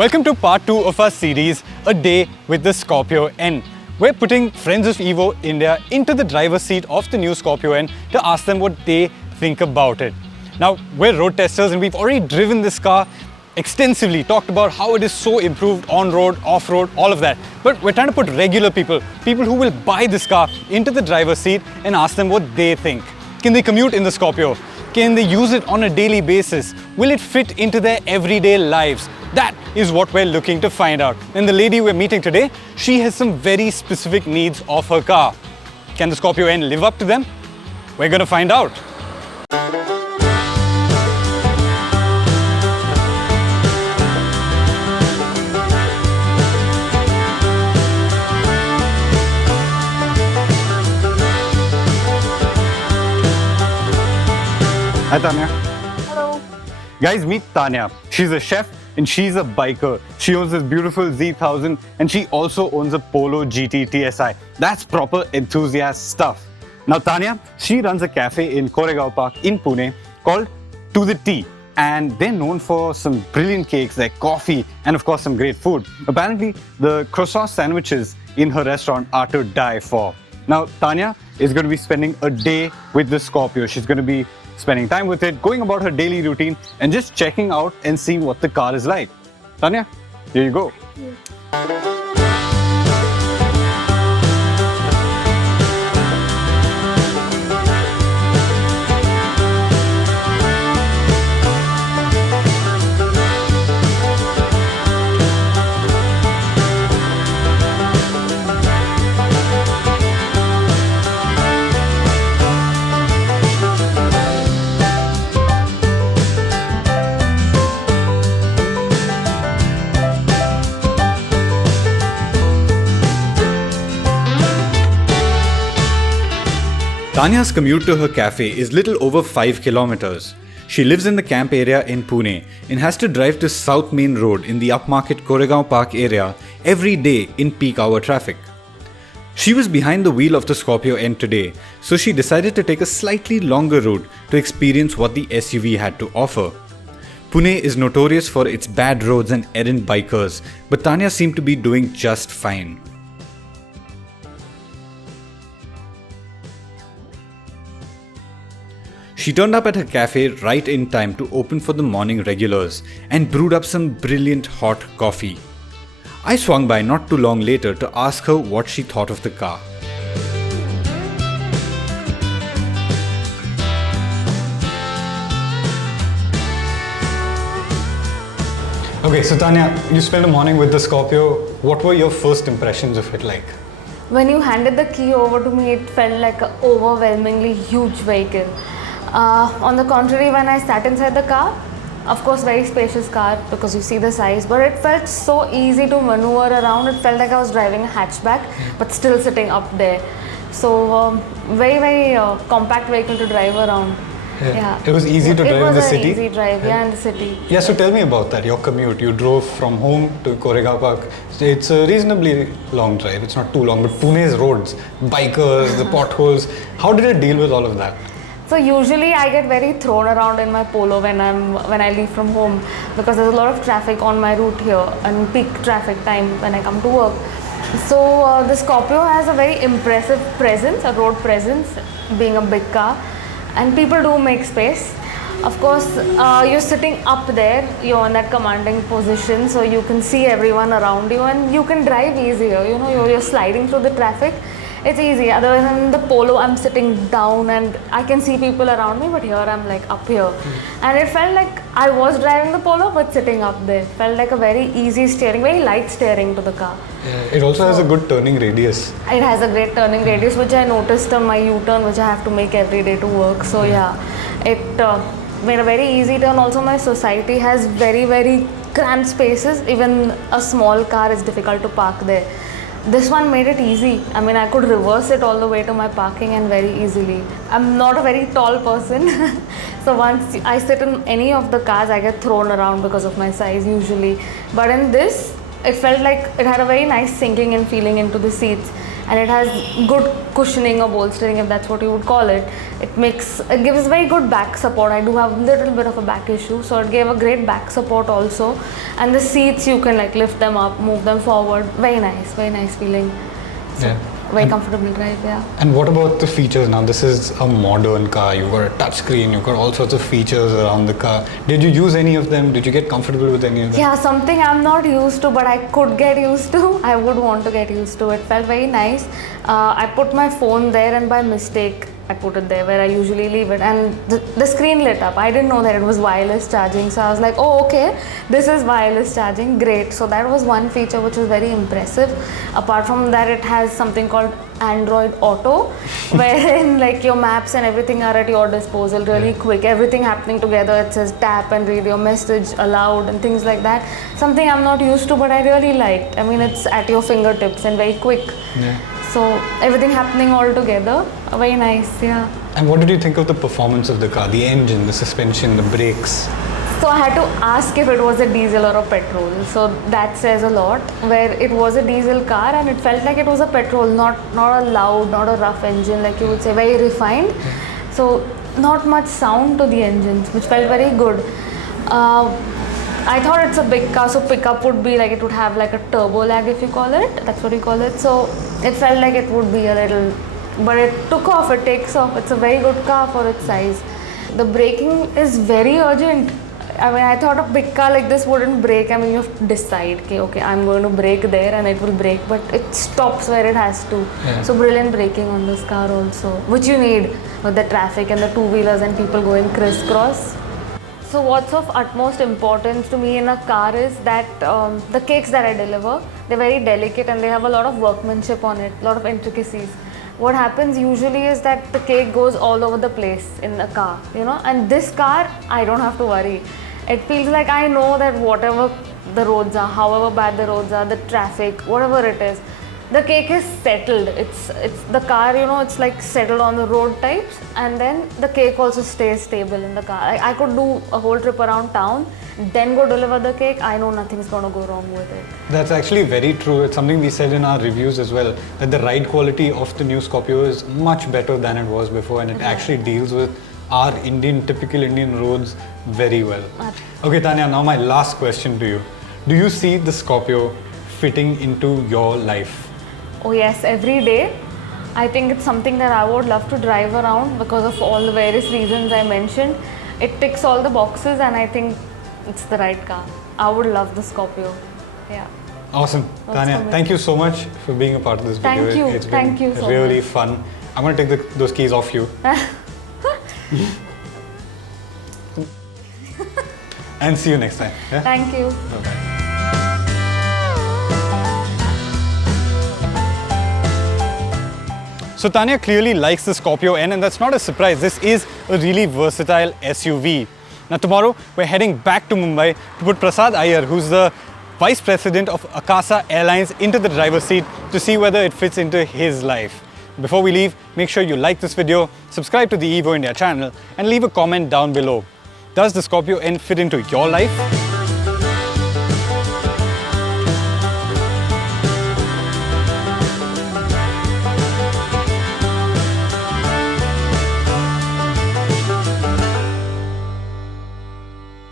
Welcome to part 2 of our series, A Day with the Scorpio N. We're putting friends of Evo India into the driver's seat of the new Scorpio N to ask them what they think about it. Now, we're road testers and we've already driven this car extensively, talked about how it is so improved on-road, off-road, all of that. But we're trying to put regular people who will buy this car into the driver's seat and ask them what they think. Can they commute in the Scorpio? Can they use it on a daily basis? Will it fit into their everyday lives? That is what we're looking to find out. And the lady we're meeting today, she has some very specific needs of her car. Can the Scorpio N live up to them? We're going to find out. Hi Tanya. Hello. Guys, meet Tanya. She's a chef and she's a biker. She owns this beautiful Z1000 and she also owns a Polo GT TSI. That's proper enthusiast stuff. Now Tanya, she runs a cafe in Koregaon Park in Pune called To The Tea. And they're known for some brilliant cakes, their coffee, and of course some great food. Apparently, the croissant sandwiches in her restaurant are to die for. Now Tanya is going to be spending a day with the Scorpio. She's going to be spending time with it, going about her daily routine and just checking out and seeing what the car is like. Tanya, here you go. Tanya's commute to her cafe is little over 5 kilometers. She lives in the camp area in Pune and has to drive to South Main Road in the upmarket Koregaon Park area every day in peak hour traffic. She was behind the wheel of the Scorpio N today, so she decided to take a slightly longer route to experience what the SUV had to offer. Pune is notorious for its bad roads and errant bikers, but Tanya seemed to be doing just fine. She turned up at her cafe right in time to open for the morning regulars and brewed up some brilliant hot coffee. I swung by not too long later to ask her what she thought of the car. Okay, so Tanya, you spent a morning with the Scorpio. What were your first impressions of it like? When you handed the key over to me, it felt like an overwhelmingly huge vehicle. On the contrary, when I sat inside the car, of course very spacious car because you see the size, but it felt so easy to maneuver around. It felt like I was driving a hatchback but still sitting up there. So very compact vehicle to drive around. Yeah. It was easy to drive in the city? It was an easy drive, yeah, in the city. Yeah, so tell me about that, your commute. You drove from home to Koregaon Park. It's a reasonably long drive, it's not too long, but Pune's roads, bikers, the potholes, how did it deal with all of that? So usually I get very thrown around in my Polo when I leave from home because there's a lot of traffic on my route here and peak traffic time when I come to work. So the Scorpio has a very impressive presence, a road presence, being a big car, and people do make space. Of course, you're sitting up there, you're in that commanding position, so you can see everyone around you and you can drive easier. You know, you're sliding through the traffic. It's easy. Otherwise, in the Polo, I'm sitting down and I can see people around me, but here I'm like up here. And it felt like I was driving the Polo, but sitting up there. Felt like a very easy steering, very light steering to the car. Yeah, it also has a good turning radius. It has a great turning radius, which I noticed on my U-turn, which I have to make every day to work. So yeah, it made a very easy turn. Also, my society has very cramped spaces. Even a small car is difficult to park there. This one made it easy. I mean, I could reverse it all the way to my parking and very easily. I'm not a very tall person. So once I sit in any of the cars, I get thrown around because of my size usually. But in this, it felt like it had a very nice sinking and feeling into the seats. and it has good cushioning or bolstering, if that's what you would call it. It gives very good back support. I do have a little bit of a back issue, so it gave a great back support also. And the seats, you can like lift them up, move them forward. Very nice feeling. So, yeah. Very comfortable drive, yeah. And what about the features now? This is a modern car. You've got a touchscreen, you've got all sorts of features around the car. Did you use any of them? Did you get comfortable with any of them? Yeah, something I'm not used to, but I could get used to. I would want to get used to. It felt very nice. I put my phone there, and by mistake, I put it there where I usually leave it, and the screen lit up. I didn't know that it was wireless charging, so I was like, oh, okay, this is wireless charging, great. So that was one feature which was very impressive. Apart from that, it has something called Android Auto, wherein like your maps and everything are at your disposal really quick, everything happening together. It says tap and read your message aloud and things like that. Something I'm not used to, but I really liked. I mean, it's at your fingertips and very quick. Yeah. So everything happening all together, very nice, yeah. And what did you think of the performance of the car? The engine, the suspension, the brakes? So I had to ask if it was a diesel or a petrol. So that says a lot. Where it was a diesel car and it felt like it was a petrol, not a loud, not a rough engine like you would say, very refined. So not much sound to the engines, which felt very good. I thought it's a big car, so pickup would be like, it would have like a turbo lag, if you call it. That's what you call it. So it felt like it would be a little, but it took off, it takes off. It's a very good car for its size. The braking is very urgent. I mean, I thought a big car like this wouldn't brake. I mean, you have to decide, okay, I'm going to brake there and it will brake, but it stops where it has to. Yeah. So brilliant braking on this car also, which you need with the traffic and the two-wheelers and people going crisscross. So what's of utmost importance to me in a car is that the cakes that I deliver, they're very delicate and they have a lot of workmanship on it, a lot of intricacies. What happens usually is that the cake goes all over the place in a car, you know, and this car, I don't have to worry. It feels like I know that whatever the roads are, however bad the roads are, the traffic, whatever it is, the cake is settled. It's the car, you know, it's like settled on the road types, and then the cake also stays stable in the car. I could do a whole trip around town, then go deliver the cake. I know nothing's going to go wrong with it. That's actually very true. It's something we said in our reviews as well, that the ride quality of the new Scorpio is much better than it was before, and it actually deals with our typical Indian roads very well. Okay, Tanya, now my last question to you. Do you see the Scorpio fitting into your life? Oh yes, every day. I think it's something that I would love to drive around because of all the various reasons I mentioned. It ticks all the boxes and I think it's the right car. I would love the Scorpio. Yeah. Awesome. Tanya, thank you so much for being a part of this video. Thank you. It's been Thank you so really much. fun. I'm going to take those keys off you. And see you next time. Yeah? Thank you. Bye-bye. So Tanya clearly likes the Scorpio N, and that's not a surprise. This is a really versatile SUV. Now tomorrow we're heading back to Mumbai to put Prasad Iyer, who's the Vice President of Akasa Airlines, into the driver's seat to see whether it fits into his life. Before we leave, make sure you like this video, subscribe to the Evo India channel and leave a comment down below. Does the Scorpio N fit into your life?